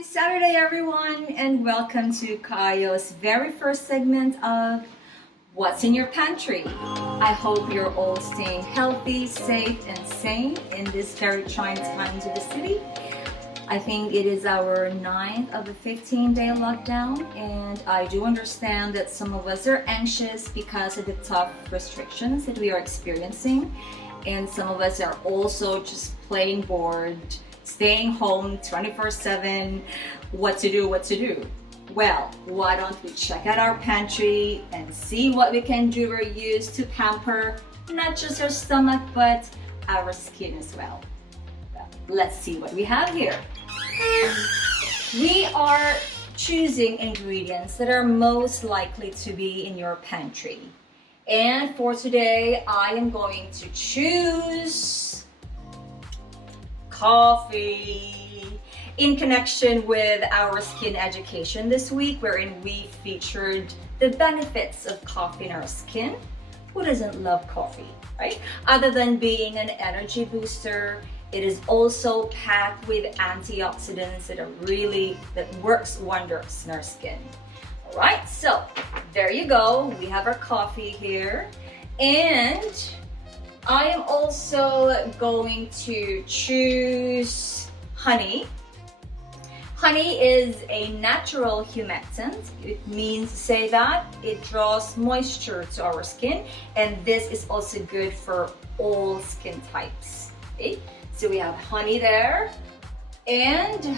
Happy Saturday, everyone, and welcome to Kaayo's very first segment of What's in Your Pantry. I hope you're all staying healthy, safe, and sane in this very trying times of the city. I think it is our 9th of a 15-day lockdown, and I do understand that some of us are anxious because of the tough restrictions that we are experiencing, and some of us are also just plain bored, staying home 24/7, what to do. Well, why don't we check out our pantry and see what we can do or use to pamper not just our stomach but our skin as well. Let's see what we have here. We are choosing ingredients that are most likely to be in your pantry. And for today, I am going to choose coffee in connection with our skin education this week, wherein we featured the benefits of coffee in our skin. Who doesn't love coffee, right? Other than being an energy booster, it is also packed with antioxidants that works wonders in our skin. All right, so there you go. We have our coffee here, and I am also going to choose honey. Honey is a natural humectant. It means to say that it draws moisture to our skin, and this is also good for all skin types. Okay? So we have honey there, and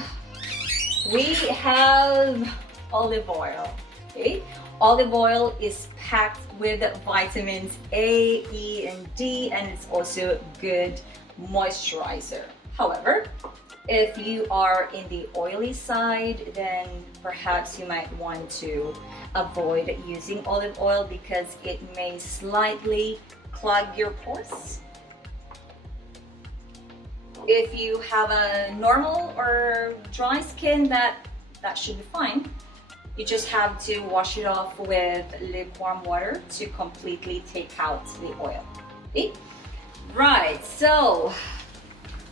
we have olive oil. Okay? Olive oil is packed with vitamins A, E, and D, and it's also a good moisturizer. However, if you are in the oily side, then perhaps you might want to avoid using olive oil because it may slightly clog your pores. If you have a normal or dry skin, that should be fine. You just have to wash it off with lukewarm water to completely take out the oil. Okay? Right, so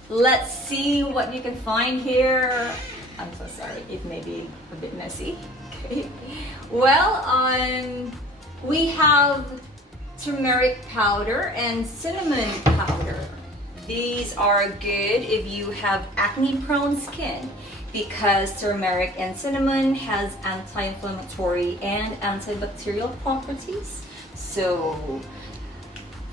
let's see what you can find here. I'm so sorry, it may be a bit messy. Okay. Well, we have turmeric powder and cinnamon powder. These are good if you have acne-prone skin, because turmeric and cinnamon has anti-inflammatory and antibacterial properties. So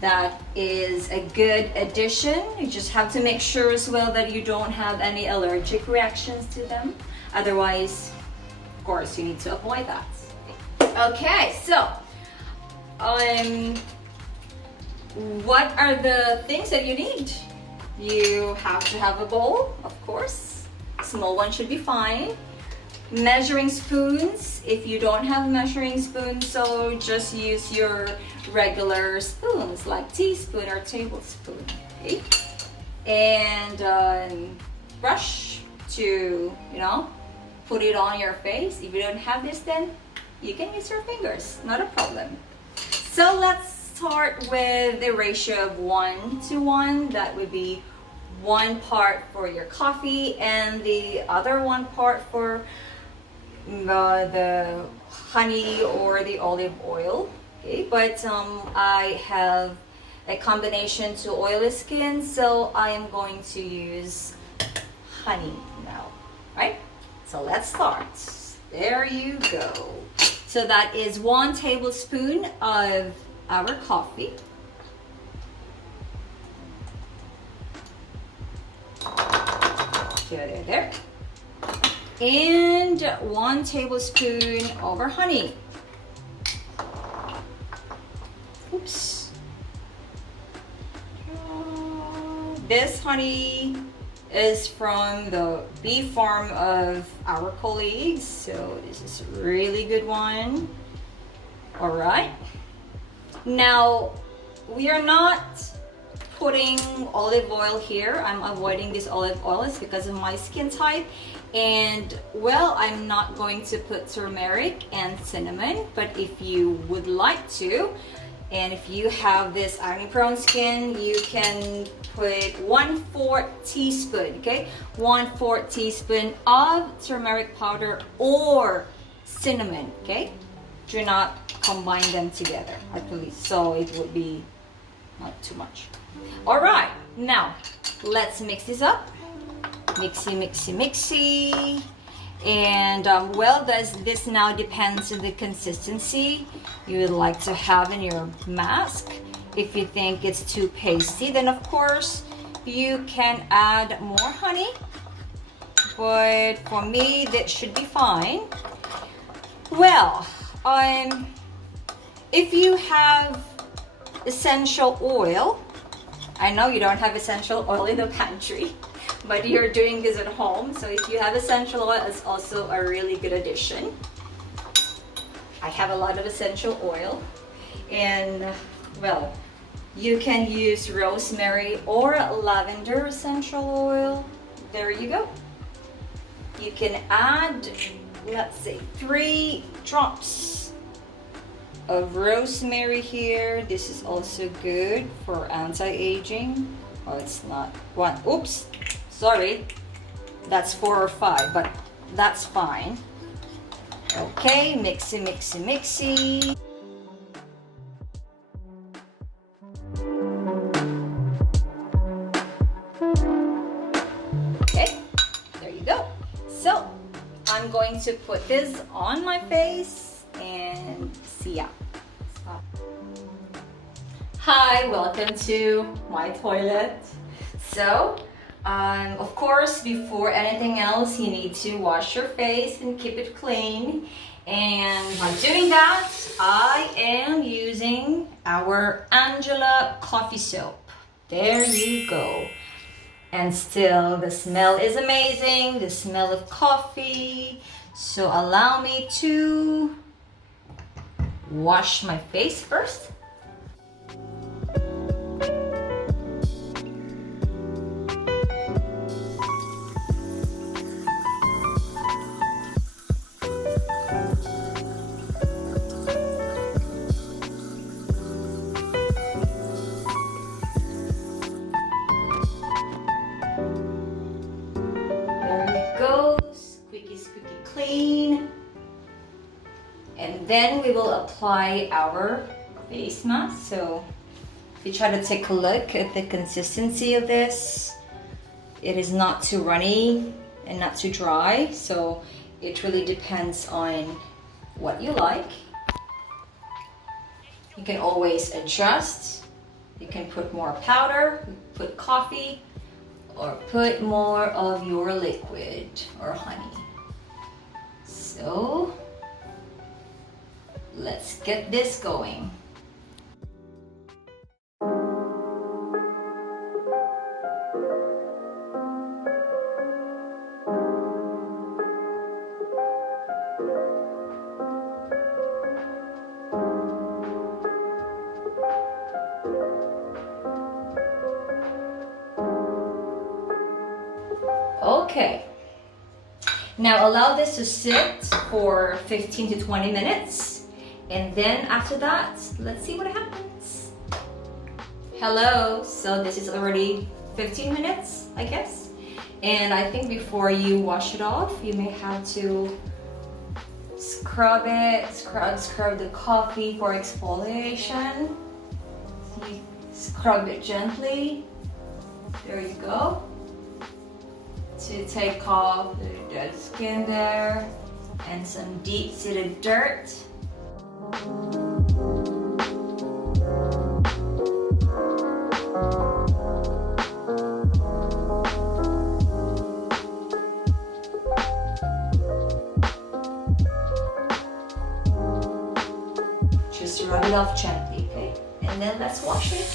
that is a good addition. You just have to make sure as well that you don't have any allergic reactions to them. Otherwise, of course, you need to avoid that. Okay, so what are the things that you need? You have to have a bowl, of course. Small one should be fine. Measuring spoons, if you don't have measuring spoons, so just use your regular spoons like teaspoon or tablespoon. Okay? And brush to, put it on your face. If you don't have this, then you can use your fingers, not a problem. So let's start with the ratio of 1:1. That would be 1 part for your coffee and the other 1 part for the honey or the olive oil. Okay, but I have a combination to oily skin, so I am going to use honey now. Right? So let's start. There you go. So that is 1 tablespoon of our coffee. There. And 1 tablespoon of our honey. Oops. This honey is from the bee farm of our colleagues, so this is a really good one. All right. Now, we are not putting olive oil here. I'm avoiding this olive oil because of my skin type. And well, I'm not going to put turmeric and cinnamon, but if you would like to, And if you have this acne prone skin, you can put 1/4 teaspoon, okay? 1/4 teaspoon of turmeric powder or cinnamon, okay? Do not combine them together, at least, so it would be not too much. All right, now let's mix this up. Mixy, mixy, mixy. And well, this now depends on the consistency you would like to have in your mask. If you think it's too pasty, then of course you can add more honey, but for me that should be fine. Well, if you have essential oil, I know you don't have essential oil in the pantry, but you're doing this at home, so if you have essential oil, it's also a really good addition. I have a lot of essential oil, and well, you can use rosemary or lavender essential oil. There you go. You can add, let's say, 3 drops of rosemary here. This is also good for anti-aging. Oh, it's not one. Oops, sorry. That's 4 or 5, but that's fine. Okay, mixy, mixy, mixy. Okay, there you go. So, I'm going to put this on my face and see ya. Stop. Hi, welcome to my toilet. So, of course, before anything else, you need to wash your face and keep it clean. And by doing that, I am using our Angela coffee soap. There you go. And still, the smell is amazing, the smell of coffee. So allow me to wash my face first. Clean, and then we will apply our face mask. So if you try to take a look at the consistency of this, it is not too runny and not too dry, so it really depends on what you like. You can always adjust. You can put more powder, put coffee, or put more of your liquid or honey. So let's get this going. Okay. Now allow this to sit for 15 to 20 minutes, and then after that, let's see what happens. Hello, so this is already 15 minutes, I guess. And I think before you wash it off, you may have to scrub it, scrub the coffee for exfoliation. You scrub it gently. There you go. To take off the dead skin there and some deep-seated dirt. Just rub it off gently, okay? And then let's wash it.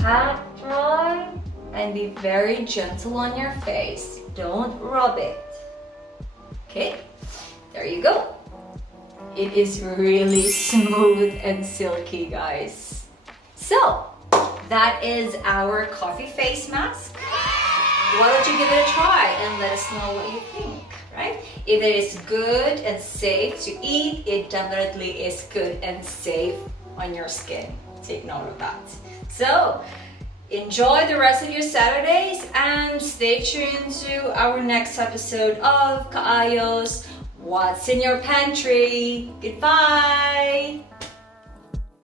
Pat dry, and be very gentle on your face. Don't rub it. Okay, there you go. It is really smooth and silky, guys. So, that is our coffee face mask. Why don't you give it a try and let us know what you think, right? If it is good and safe to eat, it definitely is good and safe on your skin. Take note of that. So, enjoy the rest of your Saturdays and stay tuned to our next episode of Kaayo's What's in Your Pantry. Goodbye!